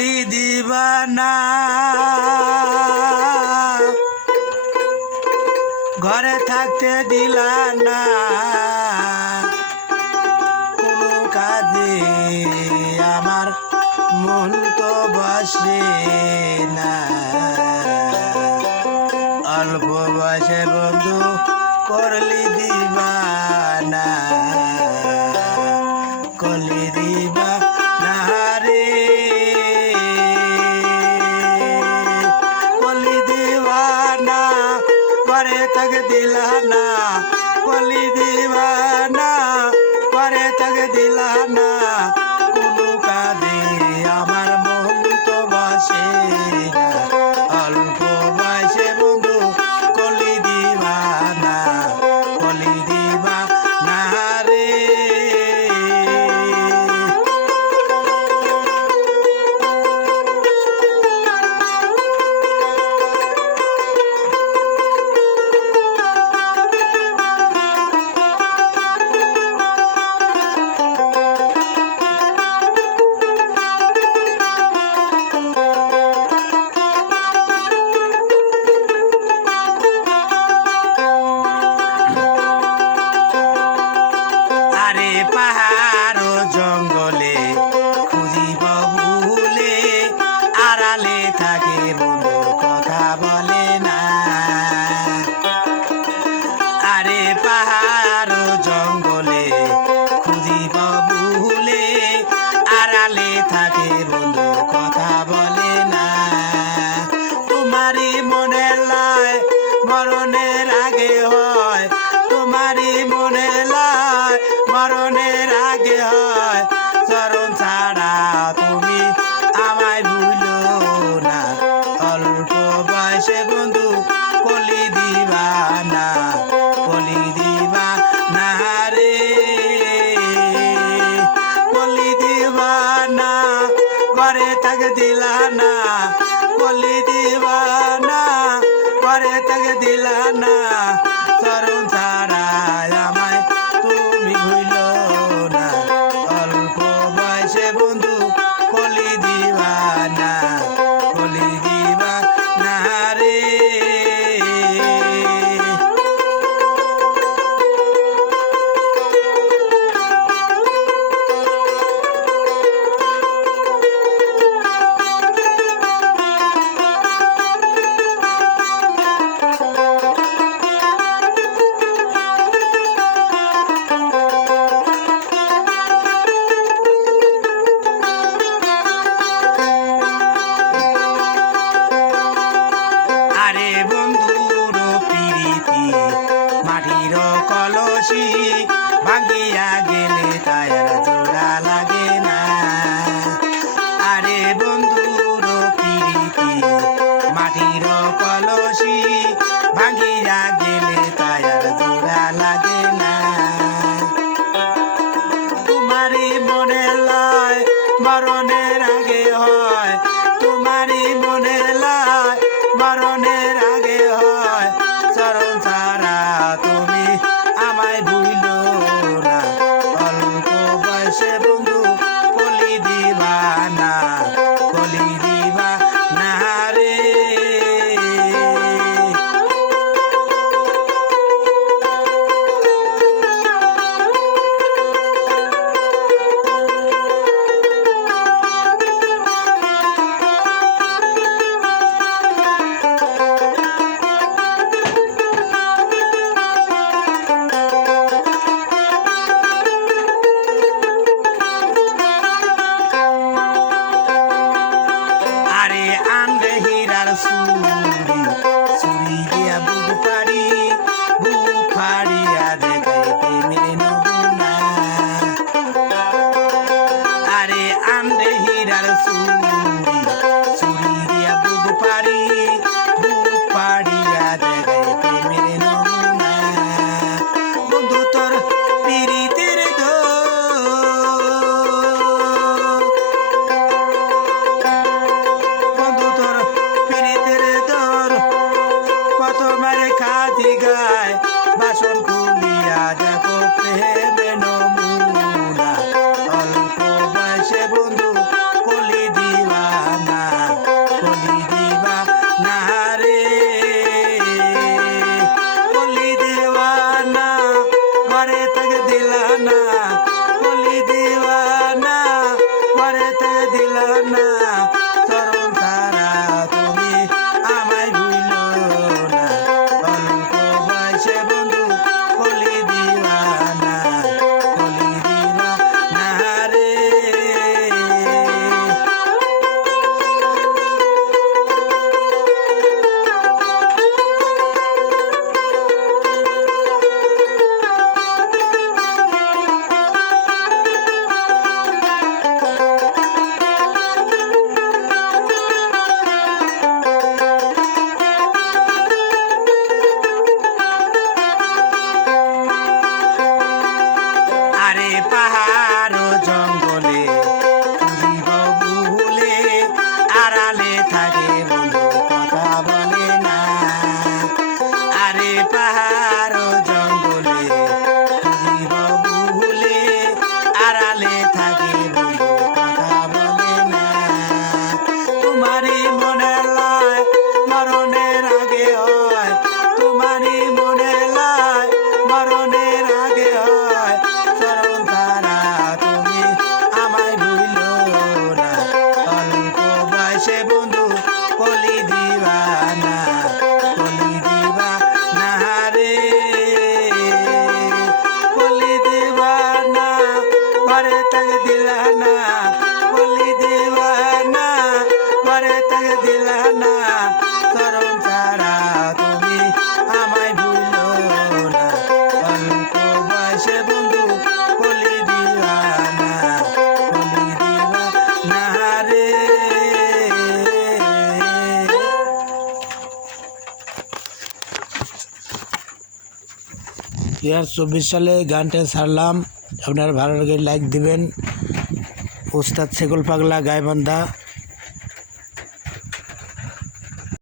কলি দিবানা ঘরে থাকতে দিলা না কোনো কাজে আমার মন তো বসে না অল্প বয়সে বন্ধু করলি দিবানা কলি দিবা না রে কলি দিবানা করে তক দিলা না কলি দিবানা করে তক দিলা না কোনো কাজে আমার মন তো বসে না অল্প বয়সে বন্ধু কলি দিবানা কলি দিবা না রে পাহাড় জঙ্গলে খুঁজিব ভুলে আড়ালে থাকে বন্ধু কথা বলে না আরে পাহাড় জঙ্গলে খুঁজিব ভুলে আড়ালে থাকে বন্ধু কথা বলে না তোমারই মনে লয় মরণের আগে হয় তোমারই মনে লয় মরণের আগে হয় চরণ ছাড়া তুমি আমায় ভুলো না অল্প বয়সে বন্ধু কলি দিবা না কলি দিবা না রে কলি দিবা না ঘরে থাক দিলা না কলি দিবা না ঘরে থাক দিলা না চরণ ছাড়া আমায় তুমি ভুল না অল্প বয়সে বন্ধু কলি দিবা না কলি দিবা না রে মাটির কলসি ভাঙিয়া গেলে তায়ার জোড়া লাগে না আরে বন্ধুর প্রীতি মাটির কলসি ভাঙিয়া গেলে তায়ার জোড়া লাগে না তোমারই মনে লয় মরণের আগে হয় তোমারই মনে লয় মরণের আগে হয় চরণ ছাড়া তুমি আমায় ভুল না অল্প বয়সে বন্ধু কলি দিবা না কলি দিবা না রে চুরি দিয়া বুক পারি বুক ফাড়িয়া দেখাইতে মেরে নবুনা আরে আন্ডে হীরার চুরি দিয়া বুক পারি বুক ফাড়িয়া দেখাইতে মেরে নবুনা বন্ধু তোর পিরিতের খাতি গায় বাসন খুলিয়া দেখো প্রেমে নমুনা অল্প বয়সে বন্ধু কলি দিবা ঘরে তাকে দিলা না বলি দিবানা ঘরে তাকে দিলা না চরণ ছাড়া তুমি আমায় ভুলো না অল্প বয়সে বন্ধু বলি দিবানা রে 2024 সালে গানটা ছাড়লাম। আপনারা ভালো লাগে লাইক দিবেন। ওস্তাদ সেগুল পাগলা গাইবান্ধা।